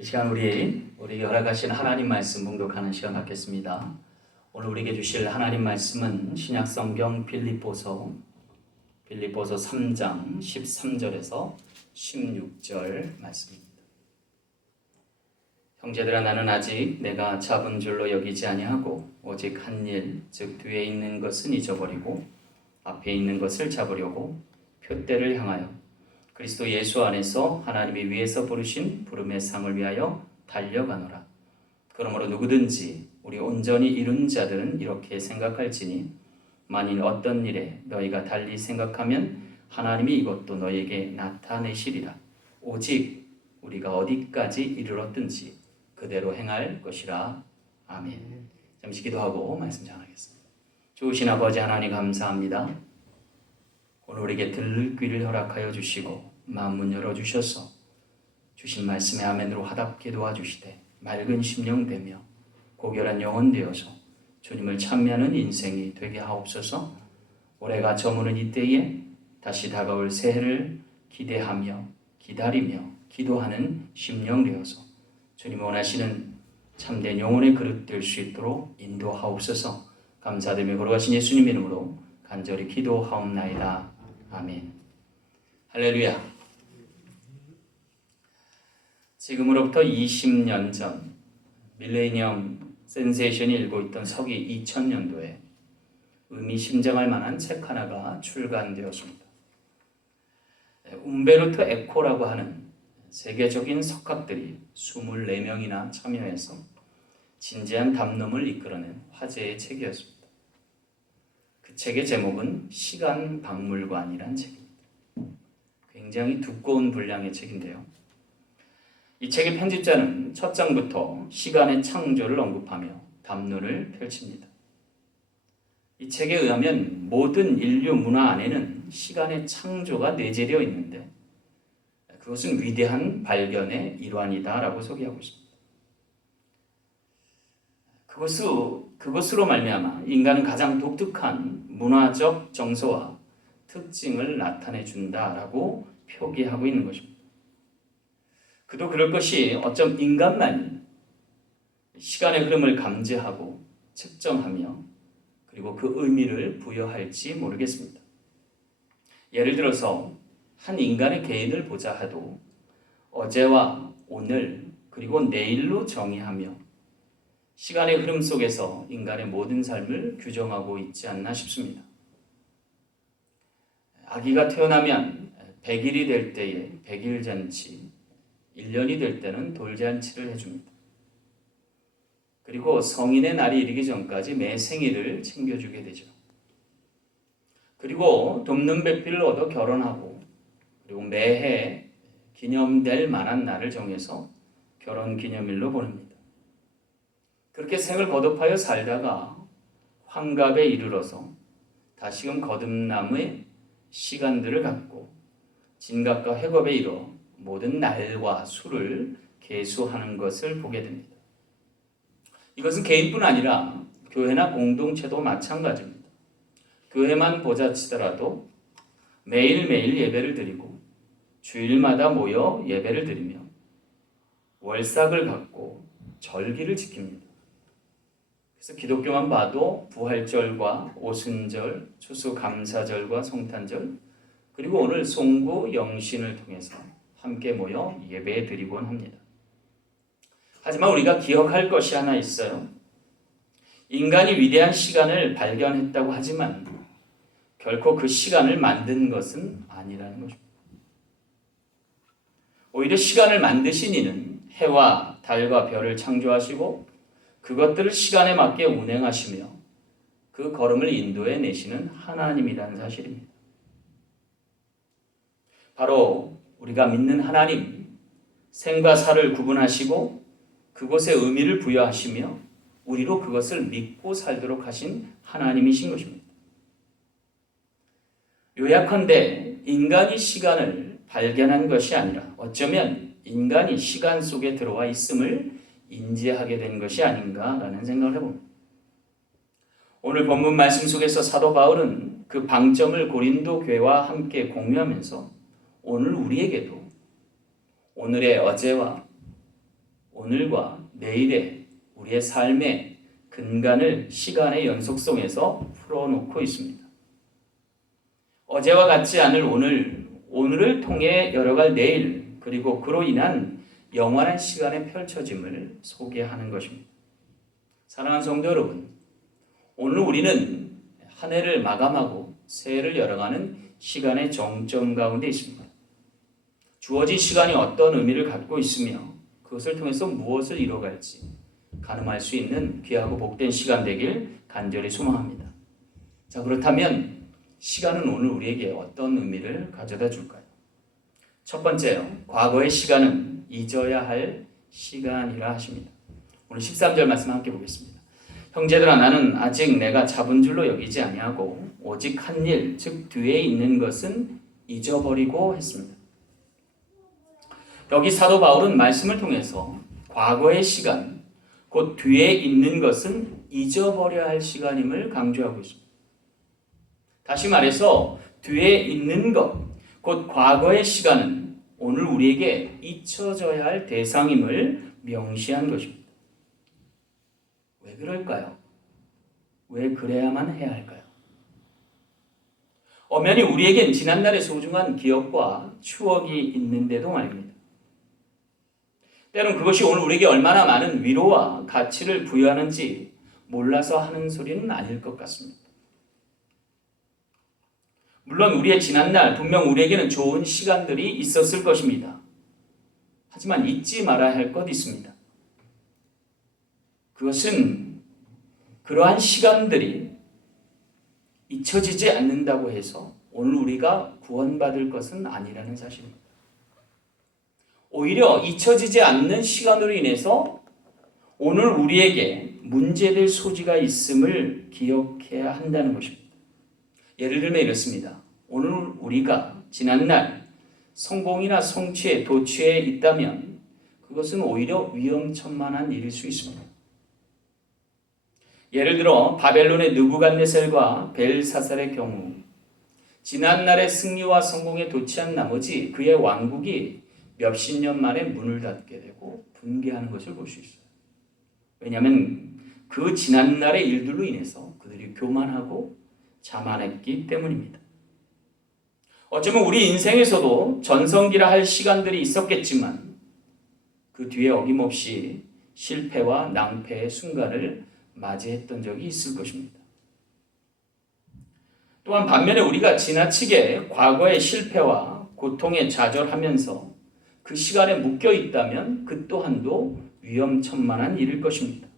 이 시간 우리에게 허락하신 하나님 말씀 봉독하는 시간 갖겠습니다. 오늘 우리에게 주실 하나님 말씀은 신약 성경 빌립보서 3장 13절에서 16절 말씀입니다. 형제들아, 나는 아직 내가 잡은 줄로 여기지 아니하고 오직 한 일, 즉 뒤에 있는 것은 잊어버리고 앞에 있는 것을 잡으려고 표대를 향하여 그리스도 예수 안에서 하나님이 위에서 부르신 부름의 상을 위하여 달려가노라. 그러므로 누구든지 우리 온전히 이룬 자들은 이렇게 생각할지니 만일 어떤 일에 너희가 달리 생각하면 하나님이 이것도 너희에게 나타내시리라. 오직 우리가 어디까지 이르렀든지 그대로 행할 것이라. 아멘. 잠시 기도하고 말씀 전하겠습니다. 좋으신 아버지 하나님, 감사합니다. 오늘 우리에게 들을 귀를 허락하여 주시고 마음문 열어주셔서 주신 말씀에 아멘으로 화답게 도와주시되 맑은 심령 되며 고결한 영혼 되어서 주님을 찬미하는 인생이 되게 하옵소서. 올해가 저무는 이때에 다시 다가올 새해를 기대하며 기다리며 기도하는 심령 되어서 주님 원하시는 참된 영혼의 그릇 될 수 있도록 인도하옵소서. 감사드리며 걸어가신 예수님 이름으로 간절히 기도하옵나이다. 아멘. 할렐루야. 지금으로부터 20년 전 밀레니엄 센세이션이 일고 있던 서기 2000년도에 의미심장할 만한 책 하나가 출간되었습니다. 움베르토 에코라고 하는 세계적인 석학들이 24명이나 참여해서 진지한 담론을 이끌어낸 화제의 책이었습니다. 그 책의 제목은 시간박물관이란 책입니다. 굉장히 두꺼운 분량의 책인데요. 이 책의 편집자는 첫 장부터 시간의 창조를 언급하며 담론을 펼칩니다. 이 책에 의하면 모든 인류 문화 안에는 시간의 창조가 내재되어 있는데 그것은 위대한 발견의 일환이다라고 소개하고 있습니다. 그것으로 말미암아 인간은 가장 독특한 문화적 정서와 특징을 나타내 준다라고 표기하고 있는 것입니다. 그도 그럴 것이 어쩜 인간만이 시간의 흐름을 감지하고 측정하며 그리고 그 의미를 부여할지 모르겠습니다. 예를 들어서 한 인간의 개인을 보자 하도 어제와 오늘 그리고 내일로 정의하며 시간의 흐름 속에서 인간의 모든 삶을 규정하고 있지 않나 싶습니다. 아기가 태어나면 100일이 될 때에 100일 잔치, 1년이 될 때는 돌잔치를 해줍니다. 그리고 성인의 날이 이르기 전까지 매 생일을 챙겨주게 되죠. 그리고 돕는 배필을 얻어 결혼하고 그리고 매해 기념될 만한 날을 정해서 결혼기념일로 보냅니다. 그렇게 생을 거듭하여 살다가 환갑에 이르러서 다시금 거듭남의 시간들을 갖고 진갑과 회겁에 이르러 모든 날과 수를 계수하는 것을 보게 됩니다. 이것은 개인뿐 아니라 교회나 공동체도 마찬가지입니다. 교회만 보자 치더라도 매일매일 예배를 드리고 주일마다 모여 예배를 드리며 월삭을 갖고 절기를 지킵니다. 그래서 기독교만 봐도 부활절과 오순절, 추수감사절과 성탄절, 그리고 오늘 송구 영신을 통해서 함께 모여 예배 드리곤 합니다. 하지만 우리가 기억할 것이 하나 있어요. 인간이 위대한 시간을 발견했다고 하지만 결코 그 시간을 만든 것은 아니라는 것입니다. 오히려 시간을 만드신 이는 해와 달과 별을 창조하시고 그것들을 시간에 맞게 운행하시며 그 걸음을 인도해 내시는 하나님이라는 사실입니다. 바로 우리가 믿는 하나님, 생과 사를 구분하시고 그것에 의미를 부여하시며 우리로 그것을 믿고 살도록 하신 하나님이신 것입니다. 요약한데 인간이 시간을 발견한 것이 아니라 어쩌면 인간이 시간 속에 들어와 있음을 인지하게 된 것이 아닌가라는 생각을 해봅니다. 오늘 본문 말씀 속에서 사도 바울은 그 방점을 고린도 교회와 함께 공유하면서 오늘 우리에게도 오늘의 어제와 오늘과 내일의 우리의 삶의 근간을 시간의 연속성에서 풀어놓고 있습니다. 어제와 같지 않을 오늘, 오늘을 통해 열어갈 내일, 그리고 그로 인한 영원한 시간의 펼쳐짐을 소개하는 것입니다. 사랑하는 성도 여러분, 오늘 우리는 한 해를 마감하고 새해를 열어가는 시간의 정점 가운데 있습니다. 주어진 시간이 어떤 의미를 갖고 있으며 그것을 통해서 무엇을 이뤄갈지 가늠할 수 있는 귀하고 복된 시간 되길 간절히 소망합니다. 자, 그렇다면 시간은 오늘 우리에게 어떤 의미를 가져다 줄까요? 첫 번째요, 과거의 시간은 잊어야 할 시간이라 하십니다. 오늘 13절 말씀 함께 보겠습니다. 형제들아, 나는 아직 내가 잡은 줄로 여기지 아니하고 오직 한 일, 즉 뒤에 있는 것은 잊어버리고 했습니다. 여기 사도 바울은 말씀을 통해서 과거의 시간, 곧 뒤에 있는 것은 잊어버려야 할 시간임을 강조하고 있습니다. 다시 말해서 뒤에 있는 것, 곧 과거의 시간은 오늘 우리에게 잊혀져야 할 대상임을 명시한 것입니다. 왜 그럴까요? 왜 그래야만 해야 할까요? 엄연히 우리에겐 지난날의 소중한 기억과 추억이 있는데도 말입니다. 때론 그것이 오늘 우리에게 얼마나 많은 위로와 가치를 부여하는지 몰라서 하는 소리는 아닐 것 같습니다. 물론 우리의 지난날 분명 우리에게는 좋은 시간들이 있었을 것입니다. 하지만 잊지 말아야 할 것 있습니다. 그것은 그러한 시간들이 잊혀지지 않는다고 해서 오늘 우리가 구원받을 것은 아니라는 사실입니다. 오히려 잊혀지지 않는 시간으로 인해서 오늘 우리에게 문제될 소지가 있음을 기억해야 한다는 것입니다. 예를 들면 이렇습니다. 오늘 우리가 지난날 성공이나 성취에 도취해 있다면 그것은 오히려 위험천만한 일일 수 있습니다. 예를 들어 바벨론의 느부갓네살과 벨사살의 경우 지난날의 승리와 성공에 도취한 나머지 그의 왕국이 몇십 년 만에 문을 닫게 되고 붕괴하는 것을 볼 수 있어요. 왜냐하면 그 지난날의 일들로 인해서 그들이 교만하고 자만했기 때문입니다. 어쩌면 우리 인생에서도 전성기라 할 시간들이 있었겠지만 그 뒤에 어김없이 실패와 낭패의 순간을 맞이했던 적이 있을 것입니다. 또한 반면에 우리가 지나치게 과거의 실패와 고통에 좌절하면서 그 시간에 묶여 있다면 그 또한도 위험천만한 일일 것입니다.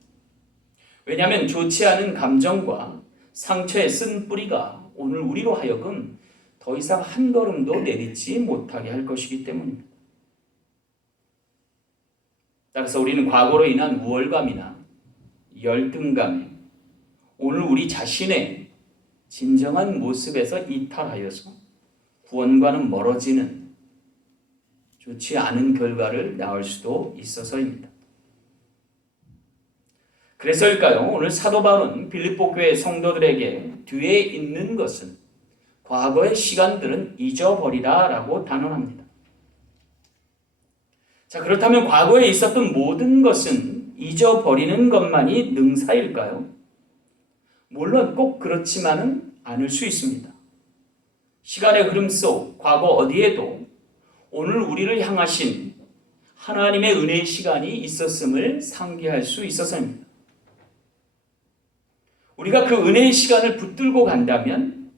왜냐하면 좋지 않은 감정과 상처에 쓴 뿌리가 오늘 우리로 하여금 더 이상 한 걸음도 내딛지 못하게 할 것이기 때문입니다. 따라서 우리는 과거로 인한 우월감이나 열등감에 오늘 우리 자신의 진정한 모습에서 이탈하여서 구원과는 멀어지는 좋지 않은 결과를 낳을 수도 있어서입니다. 그래서일까요? 오늘 사도 바울은 빌립보 교회 성도들에게 뒤에 있는 것은 과거의 시간들은 잊어버리라 라고 단언합니다. 자, 그렇다면 과거에 있었던 모든 것은 잊어버리는 것만이 능사일까요? 물론 꼭 그렇지만은 않을 수 있습니다. 시간의 흐름 속 과거 어디에도 오늘 우리를 향하신 하나님의 은혜의 시간이 있었음을 상기할 수 있어서입니다. 우리가 그 은혜의 시간을 붙들고 간다면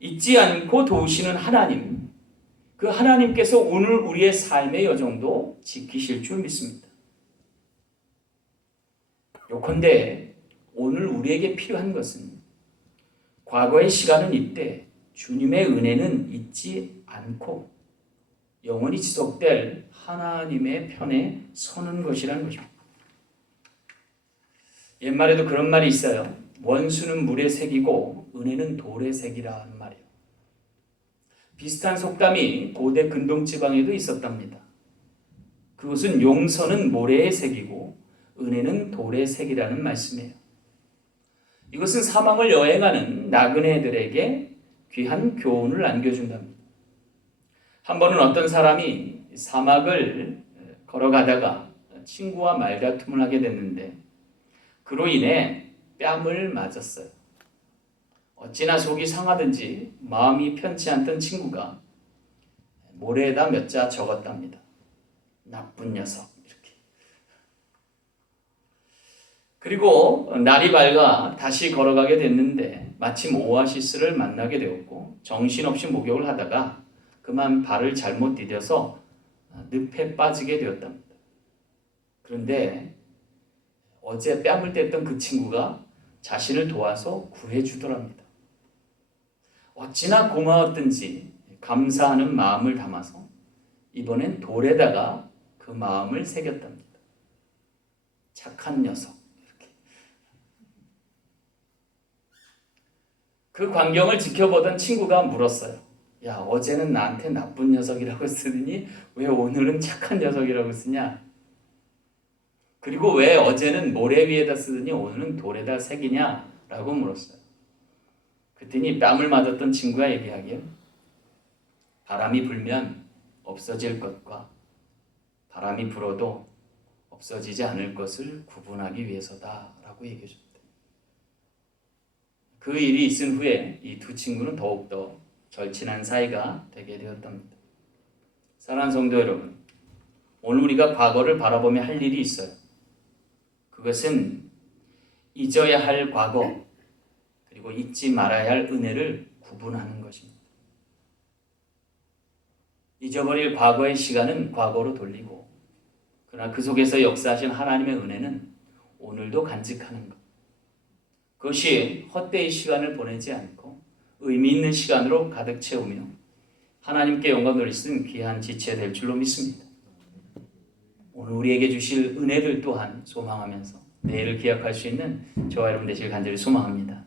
잊지 않고 도우시는 하나님, 그 하나님께서 오늘 우리의 삶의 여정도 지키실 줄 믿습니다. 요컨대 오늘 우리에게 필요한 것은 과거의 시간은 잊되 주님의 은혜는 잊지 않고 영원히 지속될 하나님의 편에 서는 것이라는 것입니다. 옛말에도 그런 말이 있어요. 원수는 물에 새기고 은혜는 돌에 새기라는 말이에요. 비슷한 속담이 고대 근동지방에도 있었답니다. 그것은 용서는 모래에 새기고 은혜는 돌에 새기라는 말씀이에요. 이것은 사막을 여행하는 나그네들에게 귀한 교훈을 안겨준답니다. 한 번은 어떤 사람이 사막을 걸어가다가 친구와 말다툼을 하게 됐는데 그로 인해 뺨을 맞았어요. 어찌나 속이 상하든지 마음이 편치 않던 친구가 모래에다 몇 자 적었답니다. 나쁜 녀석 이렇게. 그리고 날이 밝아 다시 걸어가게 됐는데 마침 오아시스를 만나게 되었고 정신없이 목욕을 하다가 그만 발을 잘못 디뎌서 늪에 빠지게 되었답니다. 그런데 어제 뺨을 뗐던 그 친구가 자신을 도와서 구해주더랍니다. 어찌나 고마웠든지 감사하는 마음을 담아서 이번엔 돌에다가 그 마음을 새겼답니다. 착한 녀석. 이렇게. 그 광경을 지켜보던 친구가 물었어요. 야, 어제는 나한테 나쁜 녀석이라고 쓰더니 왜 오늘은 착한 녀석이라고 쓰냐? 그리고 왜 어제는 모래 위에다 쓰더니 오늘은 돌에다 새기냐? 라고 물었어요. 그랬더니 뺨을 맞았던 친구가 얘기하기에 바람이 불면 없어질 것과 바람이 불어도 없어지지 않을 것을 구분하기 위해서다 라고 얘기해 줍니다. 그 일이 있은 후에 이 두 친구는 더욱더 절친한 사이가 되게 되었답니다. 사랑하는 성도 여러분, 오늘 우리가 과거를 바라보며 할 일이 있어요. 그것은 잊어야 할 과거 그리고 잊지 말아야 할 은혜를 구분하는 것입니다. 잊어버릴 과거의 시간은 과거로 돌리고 그러나 그 속에서 역사하신 하나님의 은혜는 오늘도 간직하는 것. 그것이 헛되이 시간을 보내지 않고 의미 있는 시간으로 가득 채우며 하나님께 영광 돌리시는 귀한 지체 될 줄로 믿습니다. 오늘 우리에게 주실 은혜들 또한 소망하면서 내일을 기약할 수 있는 저와 여러분 되시길 간절히 소망합니다.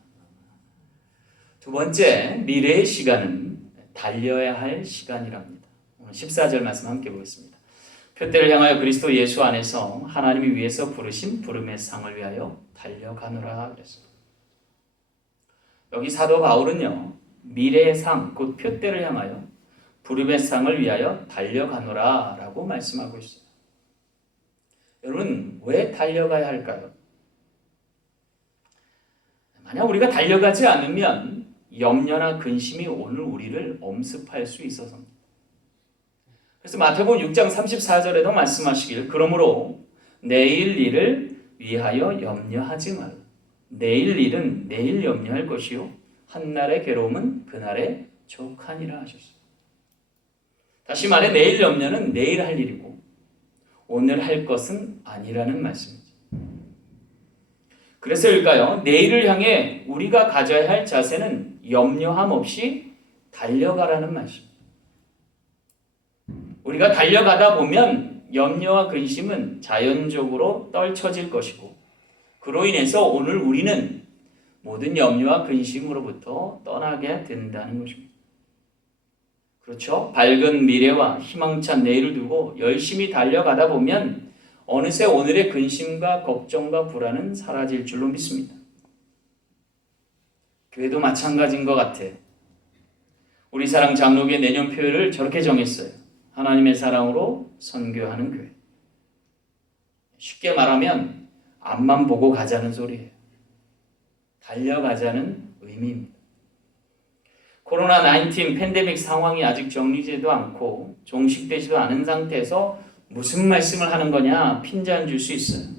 두 번째, 미래의 시간은 달려야 할 시간이랍니다. 오늘 14절 말씀 함께 보겠습니다. 표대를 향하여 그리스도 예수 안에서 하나님이 위해서 부르신 부름의 상을 위하여 달려가노라 그랬습니다. 여기 사도 바울은요, 미래의 상, 곧 표대를 향하여 부름의 상을 위하여 달려가노라 라고 말씀하고 있어요. 여러분, 왜 달려가야 할까요? 만약 우리가 달려가지 않으면 염려나 근심이 오늘 우리를 엄습할 수 있어서입니다. 그래서 마태복음 6장 34절에도 말씀하시길 그러므로 내일 일을 위하여 염려하지 말라. 내일 일은 내일 염려할 것이요 한날의 괴로움은 그날의 족하니라 하셨어요. 다시 말해 내일 염려는 내일 할 일이고 오늘 할 것은 아니라는 말씀이죠. 그래서일까요? 내일을 향해 우리가 가져야 할 자세는 염려함 없이 달려가라는 말씀입니다. 우리가 달려가다 보면 염려와 근심은 자연적으로 떨쳐질 것이고 그로 인해서 오늘 우리는 모든 염려와 근심으로부터 떠나게 된다는 것입니다. 그렇죠? 밝은 미래와 희망찬 내일을 두고 열심히 달려가다 보면 어느새 오늘의 근심과 걱정과 불안은 사라질 줄로 믿습니다. 교회도 마찬가지인 것 같아요. 우리 사랑 장로교회 내년표를 저렇게 정했어요. 하나님의 사랑으로 선교하는 교회. 쉽게 말하면 앞만 보고 가자는 소리예요. 달려가자는 의미입니다. 코로나19 팬데믹 상황이 아직 정리되지도 않고 종식되지도 않은 상태에서 무슨 말씀을 하는 거냐 핀잔 줄 수 있어요.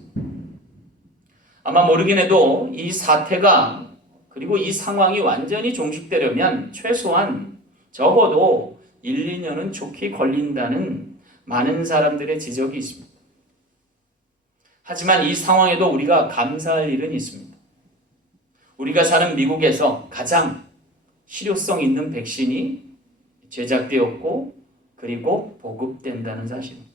아마 모르긴 해도 이 사태가 그리고 이 상황이 완전히 종식되려면 최소한 적어도 1, 2년은 좋게 걸린다는 많은 사람들의 지적이 있습니다. 하지만 이 상황에도 우리가 감사할 일은 있습니다. 우리가 사는 미국에서 가장 실효성 있는 백신이 제작되었고 그리고 보급된다는 사실입니다.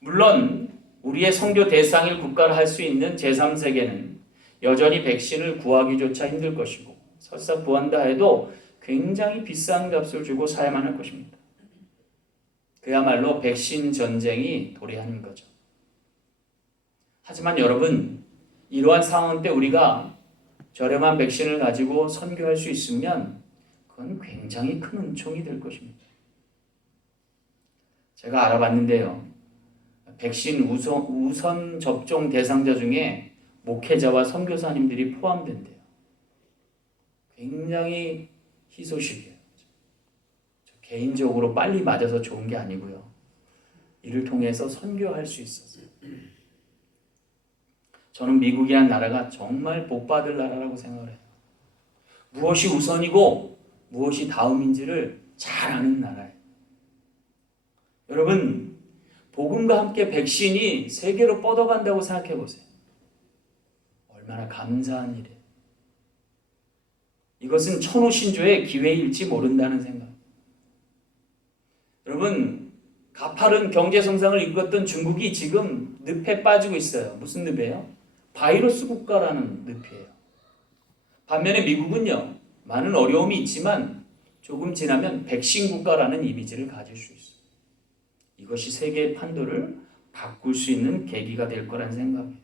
물론 우리의 선교 대상일 국가를 할 수 있는 제3세계는 여전히 백신을 구하기조차 힘들 것이고 설사 구한다 해도 굉장히 비싼 값을 주고 사야만 할 것입니다. 그야말로 백신 전쟁이 도래하는 거죠. 하지만 여러분, 이러한 상황 때 우리가 저렴한 백신을 가지고 선교할 수 있으면 그건 굉장히 큰 은총이 될 것입니다. 제가 알아봤는데요. 백신 우선 접종 대상자 중에 목회자와 선교사님들이 포함된대요. 굉장히 희소식이에요. 개인적으로 빨리 맞아서 좋은 게 아니고요. 이를 통해서 선교할 수 있었어요. 저는 미국이라는 나라가 정말 복받을 나라라고 생각을 해요. 무엇이 우선이고 무엇이 다음인지를 잘 아는 나라예요. 여러분, 복음과 함께 백신이 세계로 뻗어간다고 생각해 보세요. 얼마나 감사한 일이에요. 이것은 천호신조의 기회일지 모른다는 생각. 여러분, 가파른 경제 성장을 이끌었던 중국이 지금 늪에 빠지고 있어요. 무슨 늪이에요? 바이러스 국가라는 늪이에요. 반면에 미국은요, 많은 어려움이 있지만 조금 지나면 백신 국가라는 이미지를 가질 수 있어요. 이것이 세계의 판도를 바꿀 수 있는 계기가 될 거란 생각이에요.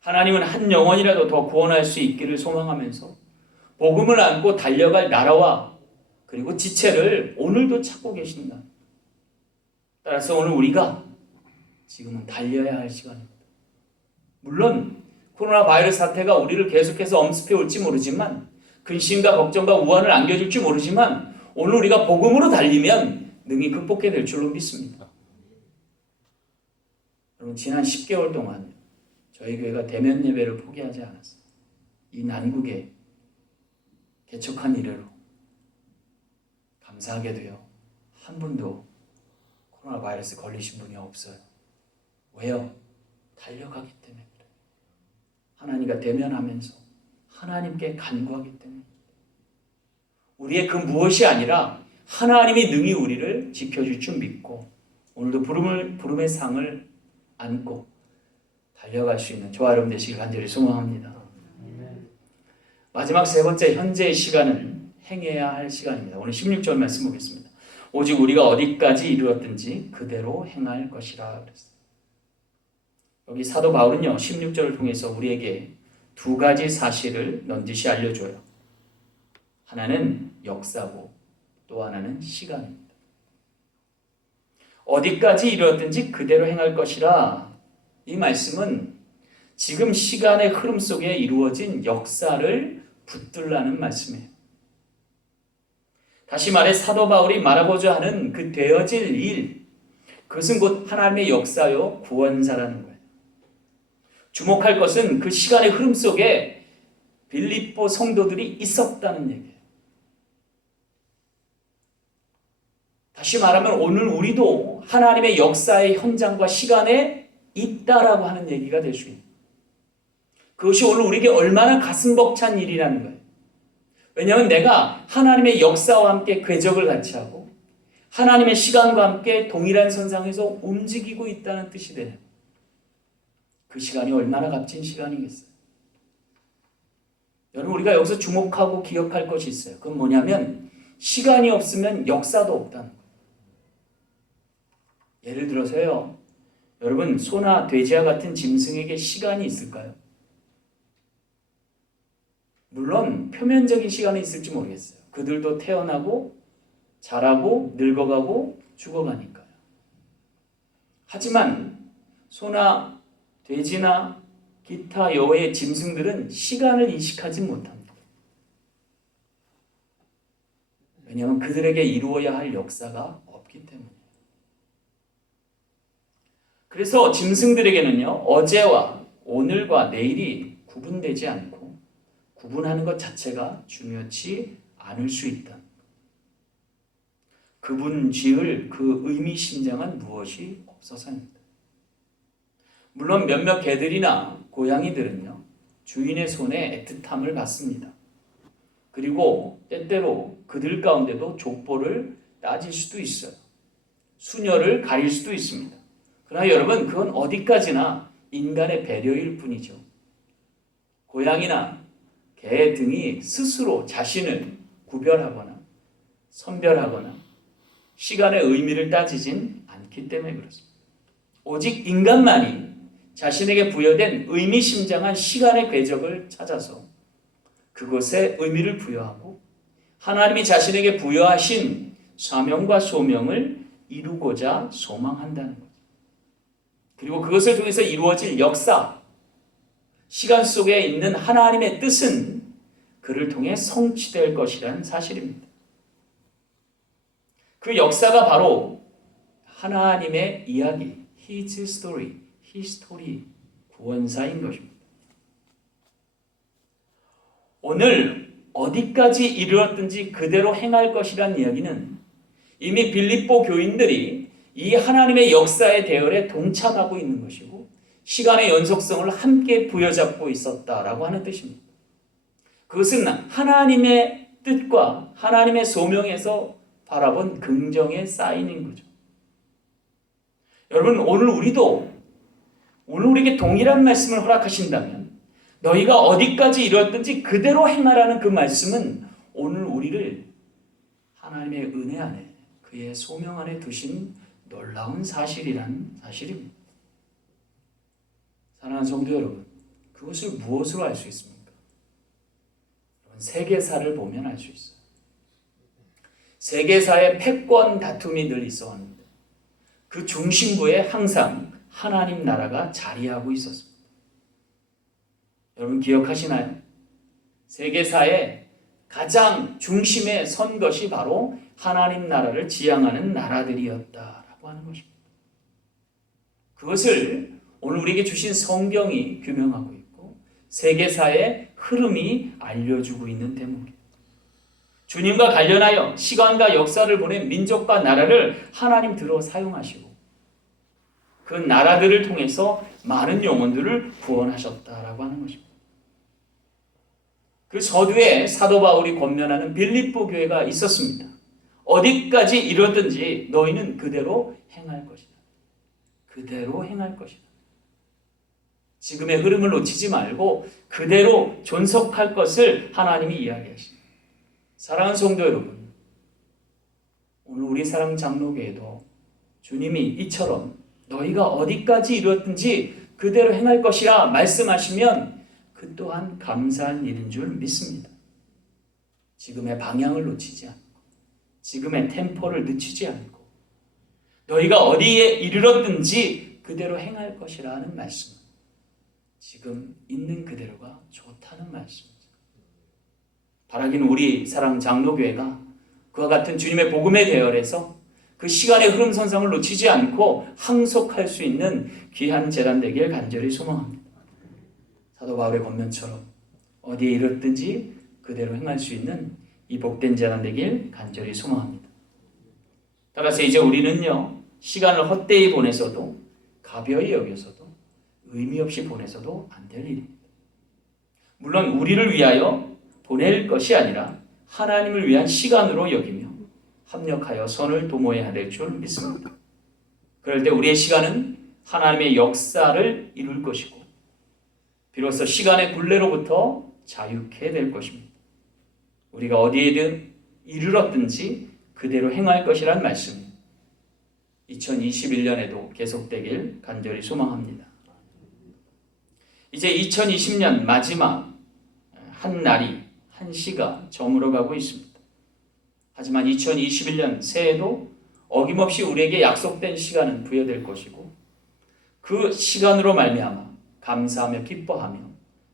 하나님은 한 영혼이라도 더 구원할 수 있기를 소망하면서 복음을 안고 달려갈 나라와 그리고 지체를 오늘도 찾고 계신다. 따라서 오늘 우리가 지금은 달려야 할 시간입니다. 물론 코로나 바이러스 사태가 우리를 계속해서 엄습해 올지 모르지만, 근심과 걱정과 우환을 안겨줄지 모르지만, 오늘 우리가 복음으로 달리면 능히 극복해 낼 줄로 믿습니다. 여러분, 지난 10개월 동안 저희 교회가 대면 예배를 포기하지 않았어요. 이 난국에 개척한 이래로 감사하게도요, 한 분도 코로나 바이러스 걸리신 분이 없어요. 왜요? 달려가기 때문에 그래요. 하나님과 대면하면서 하나님께 간구하기 때문에. 우리의 그 무엇이 아니라 하나님이 능히 우리를 지켜줄 줄 믿고 오늘도 부름의 상을 안고 달려갈 수 있는 저와 여러분 되시길 간절히 소망합니다. 마지막 세 번째, 현재의 시간은 행해야 할 시간입니다. 오늘 16절 말씀 보겠습니다. 오직 우리가 어디까지 이르렀든지 그대로 행할 것이라 그랬어요. 여기 사도 바울은요, 16절을 통해서 우리에게 두 가지 사실을 넌지시 알려줘요. 하나는 역사고 또 하나는 시간입니다. 어디까지 이르렀든지 그대로 행할 것이라, 이 말씀은 지금 시간의 흐름 속에 이루어진 역사를 붙들라는 말씀이에요. 다시 말해 사도 바울이 말하고자 하는 그 되어질 일, 그것은 곧 하나님의 역사요 구원사라는 거예요. 주목할 것은 그 시간의 흐름 속에 빌립보 성도들이 있었다는 얘기예요. 다시 말하면 오늘 우리도 하나님의 역사의 현장과 시간에 있다라고 하는 얘기가 될 수 있는, 그것이 오늘 우리에게 얼마나 가슴 벅찬 일이라는 거예요. 왜냐하면 내가 하나님의 역사와 함께 궤적을 같이 하고 하나님의 시간과 함께 동일한 선상에서 움직이고 있다는 뜻이 되는, 그 시간이 얼마나 값진 시간이겠어요. 여러분, 우리가 여기서 주목하고 기억할 것이 있어요. 그건 뭐냐면 시간이 없으면 역사도 없다는 거예요. 예를 들어서요, 여러분, 소나 돼지와 같은 짐승에게 시간이 있을까요? 물론 표면적인 시간이 있을지 모르겠어요. 그들도 태어나고 자라고 늙어가고 죽어가니까요. 하지만 소나 돼지나 기타 여의 짐승들은 시간을 인식하지 못합니다. 왜냐하면 그들에게 이루어야 할 역사가 없기 때문이에요. 그래서 짐승들에게는요, 어제와 오늘과 내일이 구분되지 않고 구분하는 것 자체가 중요치 않을 수 있다. 그분 지을 그 의미심장한 무엇이 없어서입니다. 물론 몇몇 개들이나 고양이들은요, 주인의 손에 애틋함을 받습니다. 그리고 때때로 그들 가운데도 족보를 따질 수도 있어요. 수녀를 가릴 수도 있습니다. 그러나 여러분, 그건 어디까지나 인간의 배려일 뿐이죠. 고양이나 개 등이 스스로 자신을 구별하거나 선별하거나 시간의 의미를 따지진 않기 때문에 그렇습니다. 오직 인간만이 자신에게 부여된 의미심장한 시간의 궤적을 찾아서 그것에 의미를 부여하고 하나님이 자신에게 부여하신 사명과 소명을 이루고자 소망한다는 거죠. 그리고 그것을 통해서 이루어질 역사, 시간 속에 있는 하나님의 뜻은 그를 통해 성취될 것이라는 사실입니다. 그 역사가 바로 하나님의 이야기, His story, 히스토리, 구원사인 것입니다. 오늘 어디까지 이르렀든지 그대로 행할 것이란 이야기는 이미 빌립보 교인들이 이 하나님의 역사의 대열에 동참하고 있는 것이고 시간의 연속성을 함께 부여잡고 있었다라고 하는 뜻입니다. 그것은 하나님의 뜻과 하나님의 소명에서 바라본 긍정의 사인인 거죠. 여러분, 오늘 우리에게 동일한 말씀을 허락하신다면 너희가 어디까지 이뤘든지 그대로 행하라는 그 말씀은 오늘 우리를 하나님의 은혜 안에 그의 소명 안에 두신 놀라운 사실이라는 사실입니다. 사랑하는 성도 여러분, 그것을 무엇으로 알 수 있습니까? 세계사를 보면 알 수 있어요. 세계사에 패권 다툼이 늘 있어왔는데 그 중심부에 항상 하나님 나라가 자리하고 있었습니다. 여러분 기억하시나요? 세계사의 가장 중심에 선 것이 바로 하나님 나라를 지향하는 나라들이었다라고 하는 것입니다. 그것을 오늘 우리에게 주신 성경이 규명하고 있고 세계사의 흐름이 알려주고 있는 대목입니다. 주님과 관련하여 시간과 역사를 보낸 민족과 나라를 하나님 들어 사용하시고 그 나라들을 통해서 많은 영혼들을 구원하셨다라고 하는 것입니다. 그 서두에 사도 바울이 권면하는 빌립보 교회가 있었습니다. 어디까지 이르렀든지 너희는 그대로 행할 것이다. 그대로 행할 것이다. 지금의 흐름을 놓치지 말고 그대로 존속할 것을 하나님이 이야기하십니다. 사랑하는 성도 여러분, 오늘 우리 사랑 장로교회도 주님이 이처럼 너희가 어디까지 이르렀든지 그대로 행할 것이라 말씀하시면 그 또한 감사한 일인 줄 믿습니다. 지금의 방향을 놓치지 않고 지금의 템포를 늦추지 않고 너희가 어디에 이르렀든지 그대로 행할 것이라는 말씀은 지금 있는 그대로가 좋다는 말씀입니다. 바라기는 우리 사랑 장로교회가 그와 같은 주님의 복음의 대열에서 그 시간의 흐름선상을 놓치지 않고 항속할 수 있는 귀한 재단 되길 간절히 소망합니다. 사도 바울의 권면처럼 어디에 이르렀든지 그대로 행할 수 있는 이 복된 재단 되길 간절히 소망합니다. 따라서 이제 우리는요, 시간을 헛되이 보내서도 가벼이 여겨서도 의미 없이 보내서도 안 될 일입니다. 물론 우리를 위하여 보낼 것이 아니라 하나님을 위한 시간으로 여기며 합력하여 선을 도모해야 될 줄 믿습니다. 그럴 때 우리의 시간은 하나님의 역사를 이룰 것이고 비로소 시간의 굴레로부터 자유케 될 것입니다. 우리가 어디에든 이르렀든지 그대로 행할 것이란 말씀 2021년에도 계속되길 간절히 소망합니다. 이제 2020년 마지막 한 날이 한 시가 저물어가고 있습니다. 하지만 2021년 새해도 어김없이 우리에게 약속된 시간은 부여될 것이고 그 시간으로 말미암아 감사하며 기뻐하며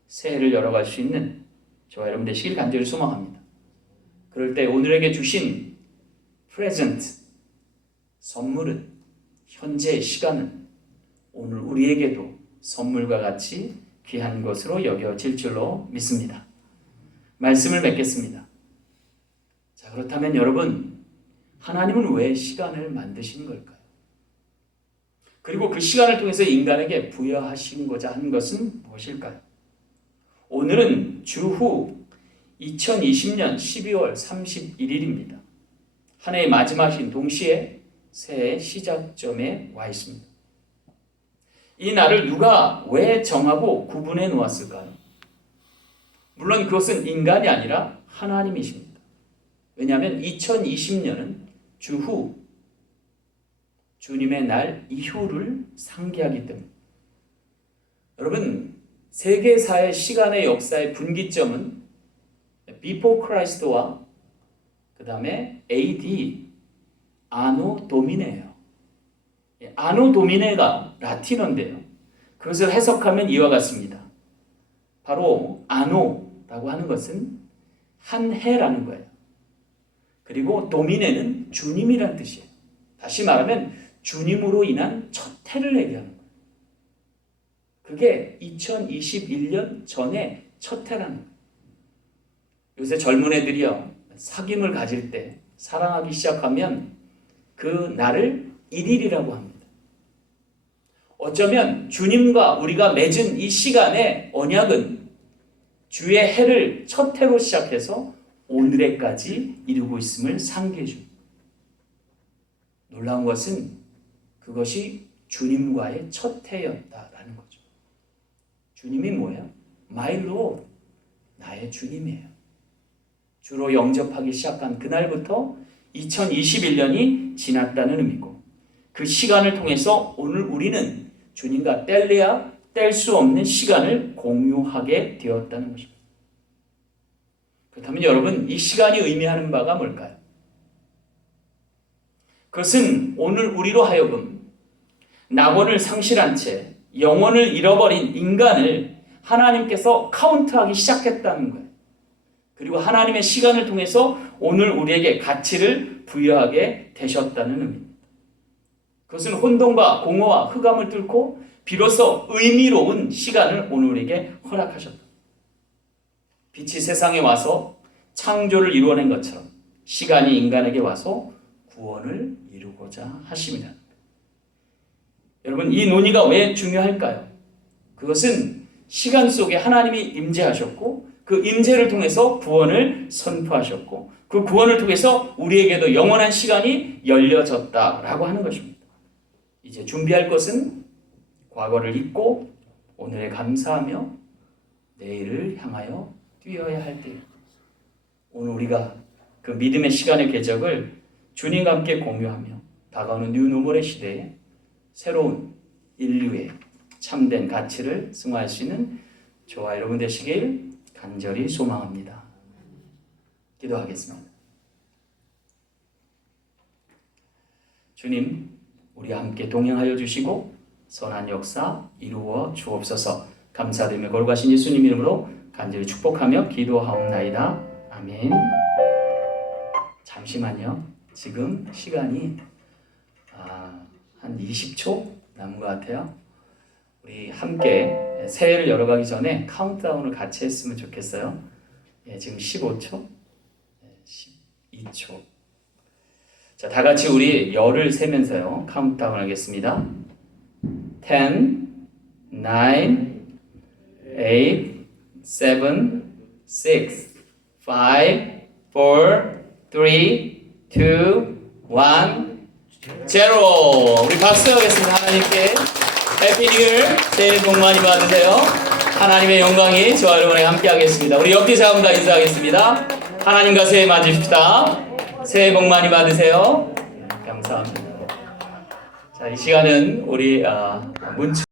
새해를 열어갈 수 있는 저와 여러분 되시길 간절히 소망합니다. 그럴 때 오늘에게 주신 프레젠트, 선물은 현재의 시간은 오늘 우리에게도 선물과 같이 귀한 것으로 여겨질 줄로 믿습니다. 말씀을 맺겠습니다. 자, 그렇다면 여러분, 하나님은 왜 시간을 만드신 걸까요? 그리고 그 시간을 통해서 인간에게 부여하시고자 한 것은 무엇일까요? 오늘은 주후 2020년 12월 31일입니다. 한 해의 마지막인 동시에 새해 시작점에 와 있습니다. 이 날을 누가 왜 정하고 구분해 놓았을까요? 물론 그것은 인간이 아니라 하나님이십니다. 왜냐하면 2020년은 주후, 주님의 날 이후를 상기하기 때문에. 여러분, 세계사의 시간의 역사의 분기점은 Before Christ와 그 다음에 AD, 아노 도미네예요. 아노 도미네가 라틴어인데요. 그것을 해석하면 이와 같습니다. 바로 아노라고 하는 것은 한 해라는 거예요. 그리고 도미네는 주님이란 뜻이에요. 다시 말하면 주님으로 인한 첫 해를 얘기하는 거예요. 그게 2021년 전에 첫 해라는 거예요. 요새 젊은 애들이요, 사귐을 가질 때, 사랑하기 시작하면 그 날을 1일이라고 합니다. 어쩌면 주님과 우리가 맺은 이 시간의 언약은 주의 해를 첫 해로 시작해서 오늘에까지 이루고 있음을 상기해 줍니다. 놀라운 것은 그것이 주님과의 첫 해였다라는 거죠. 주님이 뭐예요? My Lord, 나의 주님이에요. 주로 영접하기 시작한 그날부터 2021년이 지났다는 의미고, 그 시간을 통해서 오늘 우리는 주님과 뗄래야 뗄 수 없는 시간을 공유하게 되었다는 것입니다. 그렇다면 여러분, 이 시간이 의미하는 바가 뭘까요? 그것은 오늘 우리로 하여금 낙원을 상실한 채 영혼을 잃어버린 인간을 하나님께서 카운트하기 시작했다는 거예요. 그리고 하나님의 시간을 통해서 오늘 우리에게 가치를 부여하게 되셨다는 의미입니다. 그것은 혼돈과 공허와 흑암을 뚫고 비로소 의미로운 시간을 오늘 우리에게 허락하셨다. 빛이 세상에 와서 창조를 이루어낸 것처럼 시간이 인간에게 와서 구원을 이루고자 하심이다. 여러분, 이 논의가 왜 중요할까요? 그것은 시간 속에 하나님이 임재하셨고 그 임재를 통해서 구원을 선포하셨고 그 구원을 통해서 우리에게도 영원한 시간이 열려졌다라고 하는 것입니다. 이제 준비할 것은 과거를 잊고 오늘에 감사하며 내일을 향하여 뛰어야 할 때입니다. 오늘 우리가 그 믿음의 시간의 궤적을 주님과 함께 공유하며 다가오는 뉴노멀의 시대에 새로운 인류의 참된 가치를 승화할 수 있는 저와 여러분 되시길 간절히 소망합니다. 기도하겠습니다. 주님, 우리와 함께 동행하여 주시고 선한 역사 이루어 주옵소서. 감사드리며 거룩하신 예수님 이름으로 간절히 축복하며 기도하옵나이다. 아멘. 잠시만요. 지금 시간이 한 20초 남은 것 같아요. 우리 함께 새해를 열어가기 전에 카운트다운을 같이 했으면 좋겠어요. 지금 15초, 12초. 자, 다 같이 우리 열을 세면서요 카운트다운 하겠습니다. 10, 9, 8, 7, 6, 5, 4, 3, 2, 1, 제로. 우리 박수 하겠습니다. 하나님께 해피 뉴 이어, 새해 복 많이 받으세요. 하나님의 영광이 저와 여러분과 함께 하겠습니다. 우리 옆뒤 사람과 인사하겠습니다. 하나님과 새해 맞으십시다. 새해 복 많이 받으세요. 감사합니다. 자, 이 시간은 우리 문축